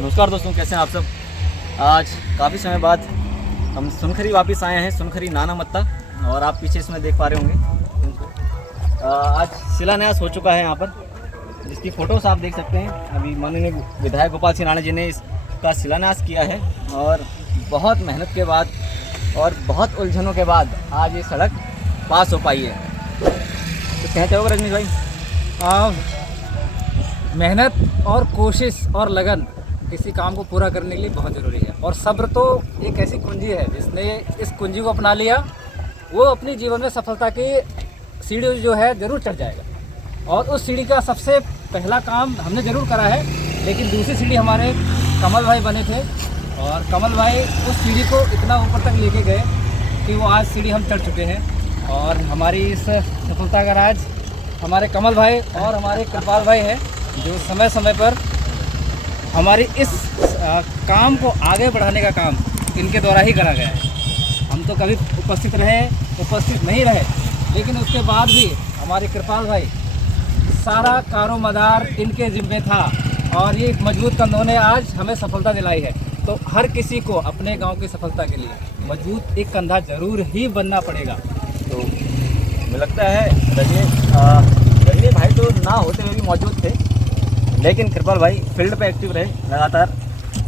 नमस्कार दोस्तों, कैसे हैं आप सब। आज काफ़ी समय बाद हम सुनखरी वापस आए हैं, सुनखरी नाना मत्ता, और आप पीछे इसमें देख पा रहे होंगे। आज शिलान्यास हो चुका है यहाँ पर, जिसकी फ़ोटोस आप देख सकते हैं। अभी माननीय विधायक गोपाल सिंह राणा जी ने इसका शिलान्यास किया है, और बहुत मेहनत के बाद और बहुत उलझनों के बाद आज ये सड़क पास हो पाई है। तो कहते होगा रजनीश भाई, मेहनत और कोशिश और लगन किसी काम को पूरा करने के लिए बहुत ज़रूरी है। और सब्र तो एक ऐसी कुंजी है, जिसने इस कुंजी को अपना लिया वो अपने जीवन में सफलता की सीढ़ी जो है ज़रूर चढ़ जाएगा। और उस सीढ़ी का सबसे पहला काम हमने ज़रूर करा है, लेकिन दूसरी सीढ़ी हमारे कमल भाई बने थे, और कमल भाई उस सीढ़ी को इतना ऊपर तक लेके गए कि वो आज सीढ़ी हम चढ़ चुके हैं। और हमारी इस सफलता का राज हमारे कमल भाई और हमारे कृपाल भाई है, जो समय समय पर हमारी इस काम को आगे बढ़ाने का काम इनके द्वारा ही करा गया है। हम तो कभी उपस्थित नहीं रहे, लेकिन उसके बाद भी हमारे कृपाल भाई सारा कारोमदार इनके जिम्मे था, और ये एक मजबूत कंधों ने आज हमें सफलता दिलाई है। तो हर किसी को अपने गांव की सफलता के लिए मजबूत एक कंधा जरूर ही बनना पड़ेगा। तो मुझे लगता है रजनी भाई तो ना होते हुए भी मौजूद थे, लेकिन कृपाल भाई फील्ड पे एक्टिव रहे लगातार,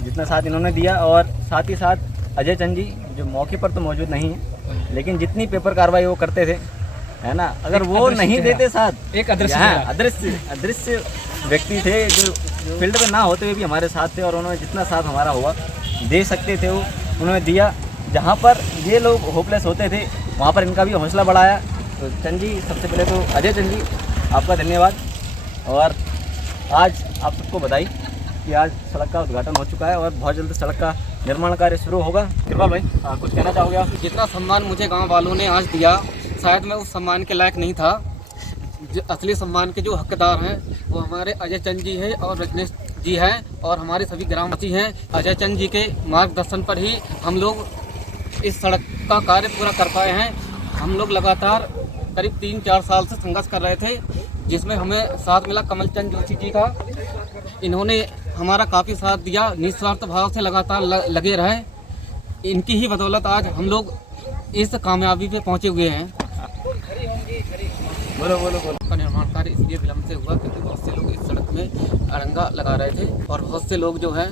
जितना साथ इन्होंने दिया। और साथ ही साथ अजय चंद जी, जो मौके पर तो मौजूद नहीं है, लेकिन जितनी पेपर कार्रवाई वो करते थे, है ना, अगर वो नहीं देते साथ, एक अदृश्य व्यक्ति थे जो फील्ड पे ना होते हुए भी हमारे साथ थे, और उन्होंने जितना साथ हमारा हुआ दे सकते थे वो उन्होंने दिया। जहाँ पर ये लोग होपलेस होते थे, वहाँ पर इनका भी हौसला बढ़ाया। तो चंद जी, सबसे पहले तो अजय चंद जी, आपका धन्यवाद। और आज आप सबको बधाई कि आज सड़क का उद्घाटन हो चुका है, और बहुत जल्द सड़क का निर्माण कार्य शुरू होगा। कृपाल भाई, कुछ कहना चाहोगे आप? जितना सम्मान मुझे गांव वालों ने आज दिया, शायद मैं उस सम्मान के लायक नहीं था। जो असली सम्मान के जो हकदार हैं वो हमारे अजय चंद जी हैं और रजनीश जी हैं, और हमारे सभी ग्रामवासी हैं। अजय चंद जी के मार्गदर्शन पर ही हम लोग इस सड़क का कार्य पूरा कर पाए हैं। हम लोग लगातार करीब 3-4 साल से संघर्ष कर रहे थे, जिसमें हमें साथ मिला कमल चंद जोशी जी का। इन्होंने हमारा काफ़ी साथ दिया, निस्वार्थ भाव से लगातार लगे रहे। इनकी ही बदौलत आज हम लोग इस कामयाबी पे पहुंचे हुए हैं। बोलो। का निर्माण कार्य इसलिए विलम्ब से हुआ क्योंकि बहुत से लोग इस सड़क में अड़ंगा लगा रहे थे, और बहुत से लोग जो है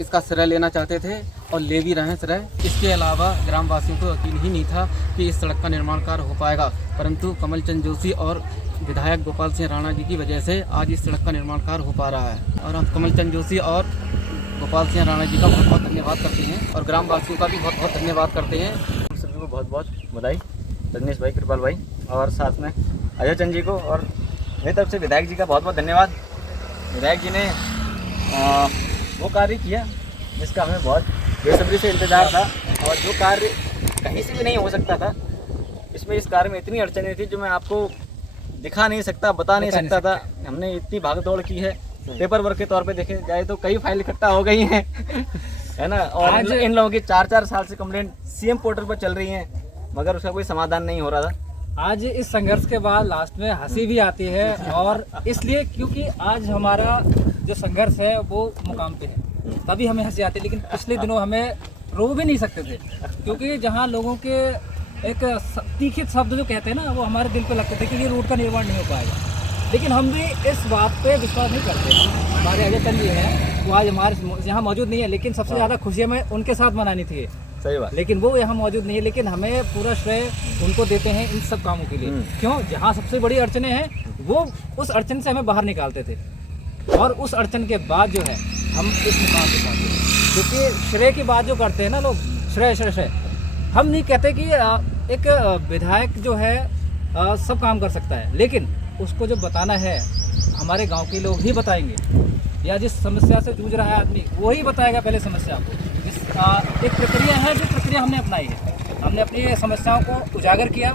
इसका श्रेय लेना चाहते थे और ले भी रहे हैं श्रेय। इसके अलावा ग्रामवासियों को यकीन ही नहीं था कि इस सड़क का निर्माण कार्य हो पाएगा, परंतु कमल चंद जोशी और विधायक गोपाल सिंह राणा जी की वजह से आज इस सड़क का निर्माण कार्य हो पा रहा है। और हम कमल चंद जोशी और गोपाल सिंह राणा जी का बहुत बहुत धन्यवाद करते हैं, और ग्रामवासियों का भी बहुत बहुत धन्यवाद करते हैं। हम सभी को बहुत बहुत बधाई, रजनीश भाई, कृपाल भाई, और साथ में अजय चंद जी को। और मेरी तरफ से विधायक जी का बहुत बहुत धन्यवाद। विधायक जी ने वो कार्य किया जिसका हमें बहुत बेसब्री से इंतज़ार था, और जो कार्य कहीं से भी नहीं हो सकता था। इसमें इस कार्य में इतनी अड़चनें थी जो मैं आपको दिखा नहीं सकता, बता नहीं सकता था। हमने इतनी भागदौड़ की है, पेपर वर्क के तौर पे देखे जाए तो कई फाइल इकट्ठा हो गई हैं है ना। और इन लोगों की 4-4 साल से कंप्लेंट सीएम पोर्टल पर चल रही हैं, मगर उसका कोई समाधान नहीं हो रहा था। आज इस संघर्ष के बाद लास्ट में हंसी भी आती है, और इसलिए क्योंकि आज हमारा जो संघर्ष है वो मुकाम पे है, तभी हमें हंसी आती है। लेकिन पिछले दिनों हमें रो भी नहीं सकते थे, क्योंकि जहाँ लोगों के एक तीखे शब्द जो कहते हैं ना, वो हमारे दिल पे लगते थे कि ये रोड का निर्माण नहीं हो पाएगा। लेकिन हम भी इस बात पे विश्वास नहीं करते। हमारे अजय चंद जी हैं, वो आज हमारे यहाँ मौजूद नहीं है, लेकिन सबसे ज़्यादा खुशी हमें उनके साथ मनानी थी। सही बात। लेकिन वो यहाँ मौजूद नहीं है, लेकिन हमें पूरा श्रेय उनको देते हैं इन सब कामों के लिए। क्यों? जहाँ सबसे बड़ी अड़चनें हैं वो उस अड़चन से हमें बाहर निकालते थे, और उस अड़चन के बाद जो है हम इस मुकाम पे पहुँचे। क्योंकि श्रेय की बात जो करते हैं ना लोग, श्रेय, हम नहीं कहते कि एक विधायक जो है सब काम कर सकता है, लेकिन उसको जो बताना है हमारे गांव के लोग ही बताएंगे, या जिस समस्या से जूझ रहा है आदमी वो ही बताएगा पहले समस्या को। एक प्रक्रिया है, जो प्रक्रिया हमने अपनाई है। हमने अपनी समस्याओं को उजागर किया,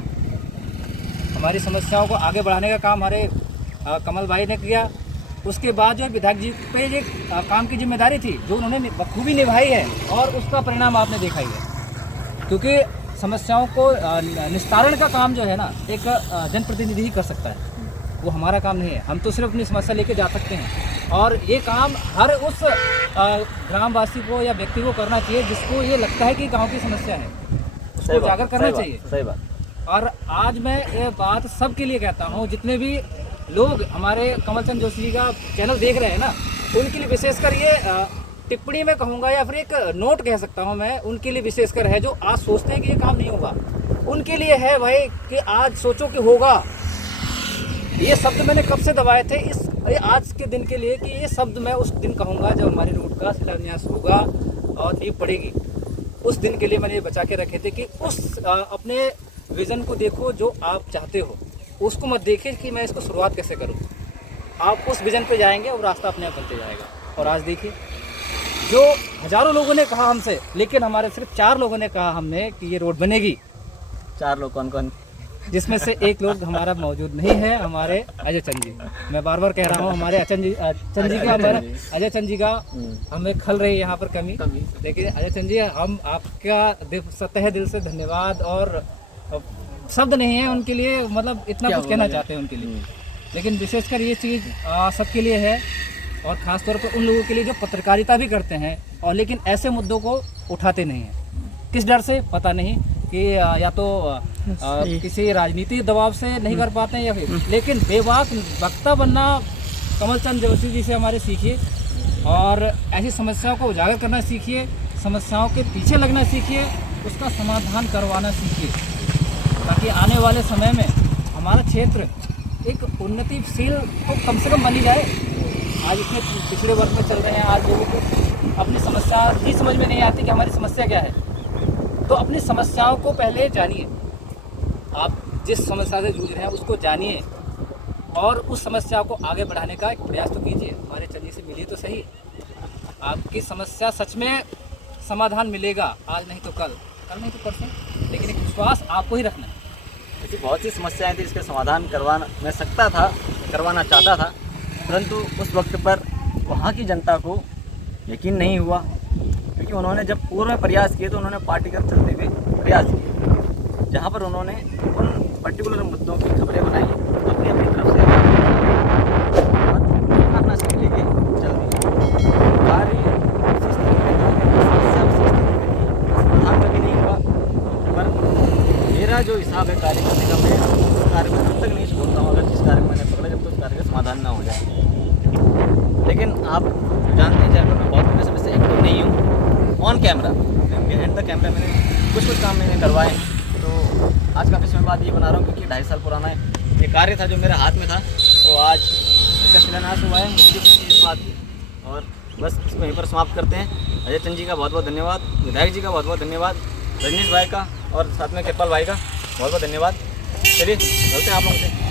हमारी समस्याओं को आगे बढ़ाने का काम हमारे कमल भाई ने किया। उसके बाद जो विधायक जी पे ये काम की जिम्मेदारी थी, जो उन्होंने बखूबी निभाई है, और उसका परिणाम आपने देखा ही है। क्योंकि समस्याओं को निस्तारण का काम जो है ना, एक जनप्रतिनिधि ही कर सकता है, वो हमारा काम नहीं है। हम तो सिर्फ अपनी समस्या लेके जा सकते हैं, और ये काम हर उस ग्रामवासी को या व्यक्ति को करना चाहिए जिसको ये लगता है कि गांव की समस्या है, उसको उजागर करना चाहिए। सही बात। और आज मैं ये बात सबके लिए कहता हूँ, जितने भी लोग हमारे कमलचंद जोशी जी का चैनल देख रहे हैं ना, उनके लिए विशेषकर ये टिप्पणी में कहूँगा या फिर एक नोट कह सकता हूँ मैं, उनके लिए विशेषकर है जो आज सोचते हैं कि ये काम नहीं होगा, उनके लिए है भाई कि आज सोचो कि होगा। ये शब्द मैंने कब से दबाए थे ये आज के दिन के लिए कि ये शब्द मैं उस दिन कहूँगा जब हमारी रोड का शिलान्यास होगा और नींव पड़ेगी। उस दिन के लिए मैंने ये बचा के रखे थे कि उस अपने विज़न को देखो जो आप चाहते हो, उसको मत देखें कि मैं इसको शुरुआत कैसे करूँ। आप उस विज़न पे जाएंगे और रास्ता अपने आप बनते जाएगा। और आज देखिए, जो हज़ारों लोगों ने कहा हमसे, लेकिन हमारे सिर्फ 4 लोगों ने कहा हमने कि ये रोड बनेगी। 4 लोग कौन कौन? जिसमें से एक लोग हमारा मौजूद नहीं है, हमारे अजय चंद जी। मैं बार बार कह रहा हूँ, हमारे चंद जी का अजय चंद जी का हमें खल रही है यहाँ पर कमी। लेकिन अजय चंद जी, हम आपका तहे दिल से धन्यवाद, और शब्द नहीं है उनके लिए, मतलब इतना कुछ कहना चाहते हैं उनके लिए। लेकिन विशेषकर ये चीज़ सबके लिए है, और ख़ास तौर पर उन लोगों के लिए जो पत्रकारिता भी करते हैं और लेकिन ऐसे मुद्दों को उठाते नहीं हैं। किस डर से पता नहीं, कि या तो किसी राजनीतिक दबाव से नहीं कर पाते हैं या फिर, लेकिन बेबाक वक्ता बनना कमलचंद जोशी जी से हमारे सीखिए, और ऐसी समस्याओं को उजागर करना सीखिए, समस्याओं के पीछे लगना सीखिए, उसका समाधान करवाना सीखिए, ताकि आने वाले समय में हमारा क्षेत्र एक उन्नतिशील तो कम से कम बनी जाए। आज इतने पिछड़े वर्ग में चल रहे हैं, आज लोगों को अपनी समस्या ही समझ में नहीं आती कि हमारी समस्या क्या है। तो अपनी समस्याओं को पहले जानिए, आप जिस समस्या से जूझ रहे हैं उसको जानिए, और उस समस्या को आगे बढ़ाने का एक प्रयास तो कीजिए। हमारे चंद जी से मिलिए तो सही, आपकी समस्या सच में समाधान मिलेगा, आज नहीं तो कल, कल नहीं तो परसों, लेकिन एक विश्वास आपको ही रखना है। ऐसी बहुत सी समस्याएं थी, इसके समाधान करवाना मैं सकता था, करवाना चाहता था, परंतु उस वक्त पर वहाँ की जनता को यकीन नहीं हुआ, क्योंकि उन्होंने जब पूर्व में प्रयास किए तो उन्होंने पार्टीगत चलते हुए प्रयास किए, जहाँ पर उन्होंने उन पर्टिकुलर मुद्दों की खबरें बनाई, अपनी अपनी तरफ से अपना से लेके चल दी। कार्य विशेष तरीके का समस्या विशेष तरीके का समाधान कभी नहीं हुआ, पर मेरा जो हिसाब है कार्य करने का, मैं उस कार्य में तब तक नहीं छोड़ता हूँ अगर जिस कार्य को मैंने पकड़ा, जब तक उस कार्य का समाधान ना हो जाए। लेकिन आप जानते हैं, जयपुर में बहुत बड़ी समस्या एक तो नहीं हूँ on camera, behind the camera मैंने कुछ काम मैंने करवाए। तो आज काफ़ी समय बाद ये बना रहा हूँ, क्योंकि 2.5 साल पुराना है ये कार्य था जो मेरे हाथ में था, तो आज इसका शिलान्यास हुआ है, मुझे इस बात की। और बस इसको यहीं पर समाप्त करते हैं। अजय चंद जी का बहुत बहुत धन्यवाद, विधायक जी का बहुत बहुत धन्यवाद, रजनीश भाई का और साथ में कृपाल भाई का बहुत बहुत धन्यवाद। चलिए मिलते हैं आप लोगों से।